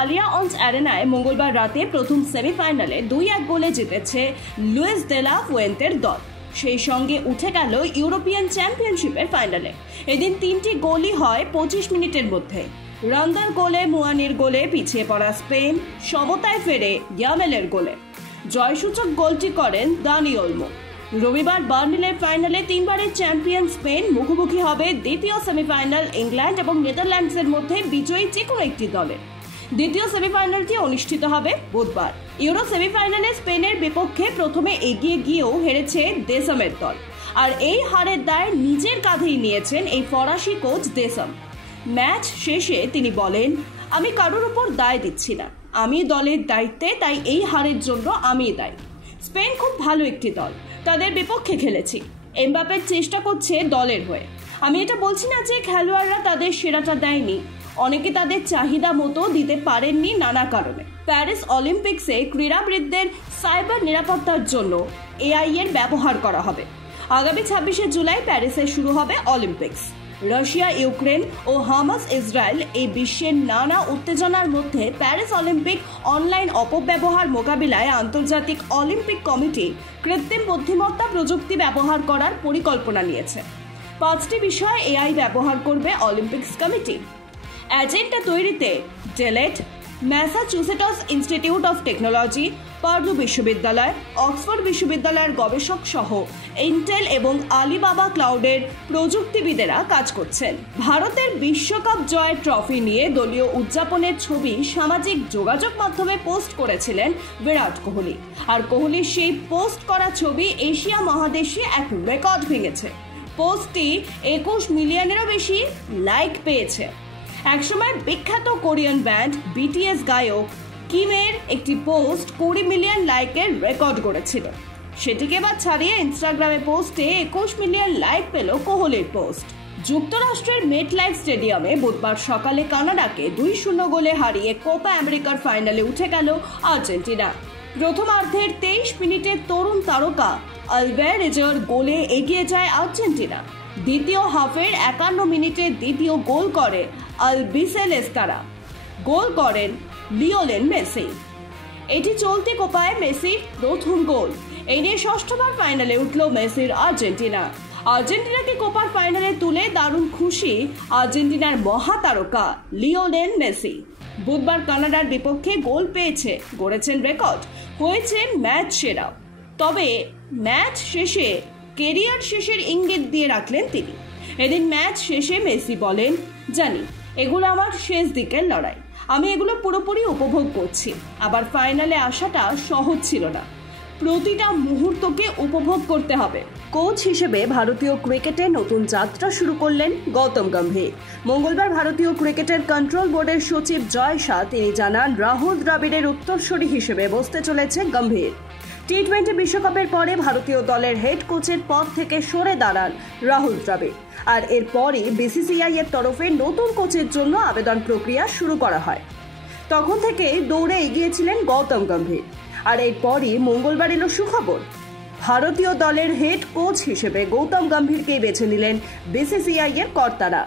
Allianz অ্যারেনায় মঙ্গলবার রাতে প্রথম সেমিফাইনালে 2-1 গোলে জিতেছে লুইস দে লা ফুয়েন্তের দল। সেই সঙ্গে উঠে গেল ইউরোপিয়ান চ্যাম্পিয়নশিপের ফাইনালে। এদিন 3টি গোলই হয় 25 মিনিটের মধ্যে। রান্দার গোলে, মুয়ানির গোলে পিছিয়ে পড়া স্পেন সমতায় ফেরে ইয়ামেলের গোলে। জয়সূচক গোলটি করেন দানি ওলমো। রবিবার বার্নলের ফাইনালে 3বারের চ্যাম্পিয়ন স্পেন মুখোমুখি হবে দ্বিতীয় সেমিফাইনাল ইংল্যান্ড এবং নেদারল্যান্ডসের মধ্যে বিজয়ী যে কোনো একটি দলের। দ্বিতীয় সেমিফাইনালটি অনুষ্ঠিত হবে বুধবার। ইউরো সেমিফাইনালে স্পেনের বিপক্ষে প্রথমে এগিয়ে গিয়েও হেরেছে দেসামের দল, আর এই হারের দায় নিজের কাঁধেই নিয়েছেন এই ফরাসি কোচ দেসাম। ম্যাচ শেষে তিনি বলেন, আমি কারোর উপর দায় দিচ্ছি না, আমি দলের দায়িত্বে, তাই এই হারের জন্য আমিই দায়ী। স্পেন খুব ভালো একটি দল, তাদের বিপক্ষে খেলেছি। এমবাপ্পের চেষ্টা করছে দলের হয়ে। আমি এটা বলছি না যে খেলোয়াড়রা তাদের সেরাটা দেয়নি, অনেকে তাদের চাহিদা মতো দিতে পারেননি নানা কারণে। প্যারিস অলিম্পিক্সে ক্রীড়াবিদদের সাইবার নিরাপত্তার জন্য এআই এর ব্যবহার করা হবে। আগামী 26শে জুলাই প্যারিসে শুরু হবে অলিম্পিক্স। রাশিয়া, ইউক্রেন ও হামাস ইসরায়েল এই বিশ্বের নানা উত্তেজনার মধ্যে প্যারিস অলিম্পিক অনলাইন অপব্যবহার মোকাবিলায় আন্তর্জাতিক অলিম্পিক কমিটি কৃত্রিম বুদ্ধিমত্তা প্রযুক্তি ব্যবহার করার পরিকল্পনা নিয়েছে। 5টি বিষয় এআই ব্যবহার করবে অলিম্পিক্স কমিটি। এজেন্ডা তৈরিতে Delft, Massachusetts Institute of Technology, Purdue বিশ্ববিদ্যালয়, অক্সফোর্ড বিশ্ববিদ্যালয়ের গবেষক সহ ইন্টেল এবং আলিবাবা ক্লাউডের প্রযুক্তিবিদেরা কাজ করছেন। ভারতের বিশ্বকাপ জয়ের ট্রফি নিয়ে দলীয় উদযাপনের ছবি সামাজিক যোগাযোগ মাধ্যমে পোস্ট করেছিলেন বিরাট কোহলি, আর কোহলির সেই পোস্ট করা ছবি এশিয়া মহাদেশে এক রেকর্ড ভেঙেছে। পোস্টটি 21 মিলিয়নেরও বেশি লাইক পেয়েছে। একসময় বিখ্যাত কোরিয়ান ব্যান্ড বিটিএস গায়ক কিমের একটি পোস্ট 20 মিলিয়ন লাইকের রেকর্ড গড়েছিল। সেটিকে এবার ছাড়িয়ে ইনস্টাগ্রামে পোস্টে 21 মিলিয়ন লাইক পেল কোহলির পোস্ট। যুক্তরাষ্ট্রের মেটলাইফ স্টেডিয়ামে বুধবার সকালে কানাডাকে 2-0 গোলে হারিয়ে কোপা আমেরিকার ফাইনালে উঠে গেল আর্জেন্টিনা। প্রথমার্ধের 23 মিনিটে তরুণ তারকা আলভারেজের গোলে এগিয়ে যায় আর্জেন্টিনা। দ্বিতীয় হাফের 51 মিনিটে দ্বিতীয় গোল করে আলবিসেলেস্তারা। গোল করেন লিওনেল মেসি। এটি চলতি কোপায় মেসির প্রথম গোল। এই নিয়ে ষষ্ঠবার ফাইনালে উঠল মেসির আর্জেন্টিনা। আর্জেন্টিনাকে কোপার ফাইনালে তুলে দারুণ খুশি আর্জেন্টিনার মহাতারকা লিওনেল মেসি। বুধবার কানাডার বিপক্ষে গোল পেয়েছে, গড়েছেন রেকর্ড, হয়েছে ম্যাচ সেরা। তবে ম্যাচ শেষে কেরিয়ার শেষের ইঙ্গিত দিয়ে রাখলেন তিনি। এদিন ম্যাচ শেষে মেসি বলেন, জানি এগুলো আমার শেষ দিকের লড়াই, আমি এগুলো পুরোপুরি উপভোগ করছি। আবার ফাইনালে আসাটা সহজ ছিল না, প্রতিটা মুহূর্তকে উপভোগ করতে হবে। কোচ হিসেবে ভারতীয় ক্রিকেটে নতুন যাত্রা শুরু করলেন গৌতম গম্ভীর। মঙ্গলবার ভারতীয় ক্রিকেটের কন্ট্রোল বোর্ডের সচিব জয় শাহ তিনি জানান, রাহুল দ্রাবিড়ের উত্তরসূরি হিসেবে বসতে চলেছে গম্ভীর। টি-20 বিশ্বকাপের পরে ভারতীয় দলের হেড কোচের পদ থেকে সরে দাঁড়ান রাহুল দ্রাবিড়, আর এরপরই বিসিসিআই এর তরফে নতুন কোচের জন্য আবেদন প্রক্রিয়া শুরু করা হয়। তখন থেকে দৌড়ে এগিয়েছিলেন গৌতম গম্ভীর, আর এরপরই মঙ্গলবার এলো সুখবর, ভারতীয় দলের হেড কোচ হিসেবে গৌতম গম্ভীরকেই বেছে নিলেন বিসিসিআই এর কর্তারা।